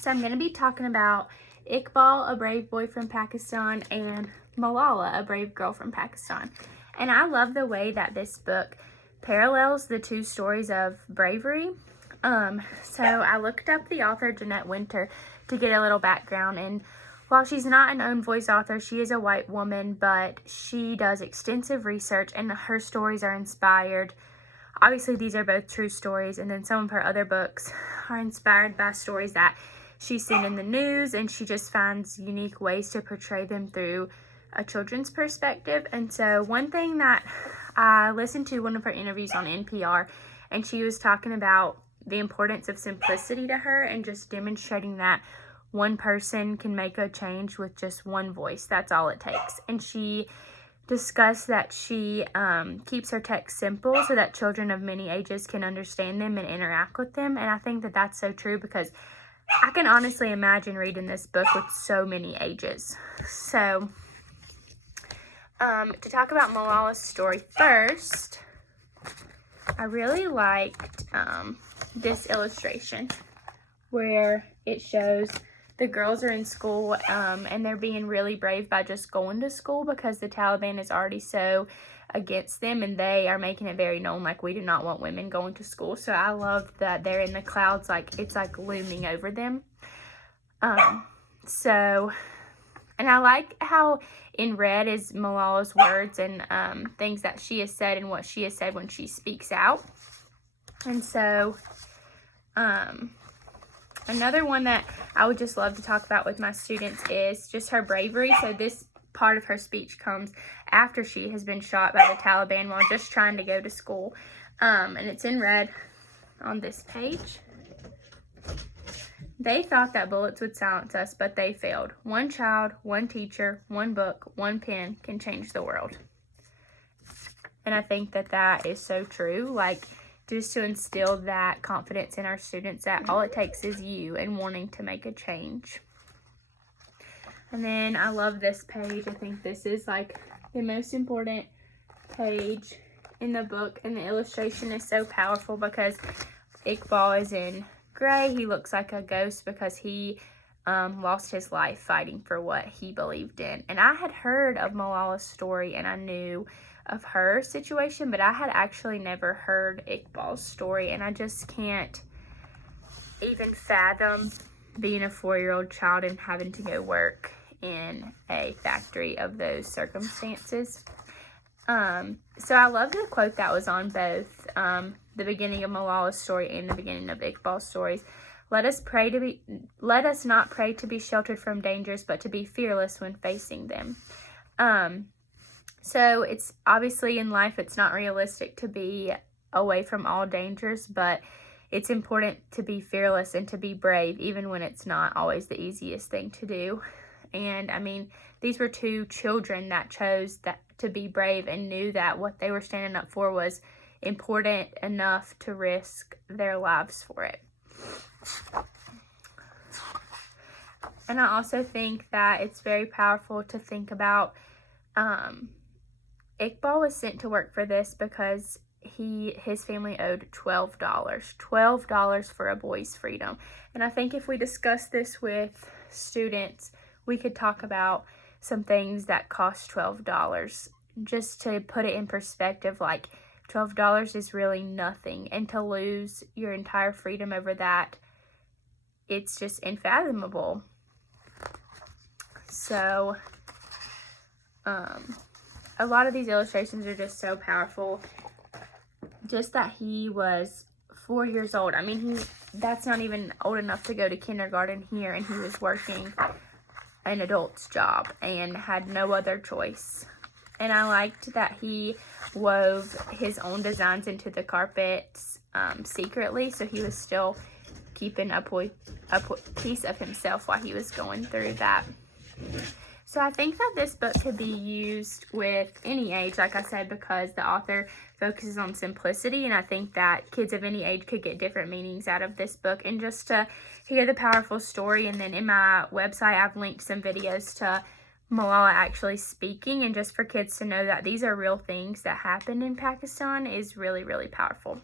So I'm going to be talking about Iqbal, a brave boy from Pakistan, and Malala, a brave girl from Pakistan. And I love the way that this book parallels the two stories of bravery. So I looked up the author Jeanette Winter to get a little background, and while she's not an own voice author, she is a white woman, but she does extensive research and her stories are inspired. Obviously, these are both true stories, and then some of her other books are inspired by stories that she's seen in the news, and she just finds unique ways to portray them through a children's perspective. And so one thing that I listened to one of her interviews on NPR, and she was talking about the importance of simplicity to her and just demonstrating that one person can make a change with just one voice. That's all it takes. And she discussed that she keeps her text simple so that children of many ages can understand them and interact with them. And I think that that's so true, because I can honestly imagine reading this book with so many ages. So to talk about Malala's story first, I really liked this illustration where it shows the girls are in school and they're being really brave by just going to school, because the Taliban is already so against them and they are making it very known, like, we do not want women going to school. So I love that they're in the clouds, like it's like looming over them. And I like how in red is Malala's words and things that she has said and what she has said when she speaks out. And so another one that I would just love to talk about with my students is just her bravery. So this part of her speech comes after she has been shot by the Taliban while just trying to go to school. And it's in red on this page. They thought that bullets would silence us, but they failed. One child, one teacher, one book, one pen can change the world. And I think that that is so true. Like, just to instill that confidence in our students that all it takes is you and wanting to make a change. And then I love this page. I think this is like the most important page in the book, and the illustration is so powerful because Iqbal is in gray. He looks like a ghost because he lost his life fighting for what he believed in. And I had heard of Malala's story and I knew of her situation, but I had actually never heard Iqbal's story, and I just can't even fathom being a 4-year-old child and having to go work in a factory of those circumstances. So I love the quote that was on both the beginning of Malala's story and the beginning of Iqbal's stories. Let us not pray to be sheltered from dangers, but to be fearless when facing them. So it's obviously in life, it's not realistic to be away from all dangers, but it's important to be fearless and to be brave, even when it's not always the easiest thing to do. And I mean, these were two children that chose to be brave and knew that what they were standing up for was important enough to risk their lives for it. And I also think that it's very powerful to think about Iqbal was sent to work for this because his family owed $12 for a boy's freedom. And I think if we discuss this with students, we could talk about some things that cost $12. Just to put it in perspective, like $12 is really nothing, and to lose your entire freedom over that, it's just unfathomable. So a lot of these illustrations are just so powerful. Just that he was 4 years old. I mean, that's not even old enough to go to kindergarten here, and he was working an adult's job and had no other choice. And I liked that he wove his own designs into the carpets secretly, so he was still keeping a piece of himself while he was going through that. So I think that this book could be used with any age, like I said, because the author focuses on simplicity, and I think that kids of any age could get different meanings out of this book. And just to hear the powerful story, and then in my website I've linked some videos to Malala actually speaking, and just for kids to know that these are real things that happen in Pakistan is really, really powerful.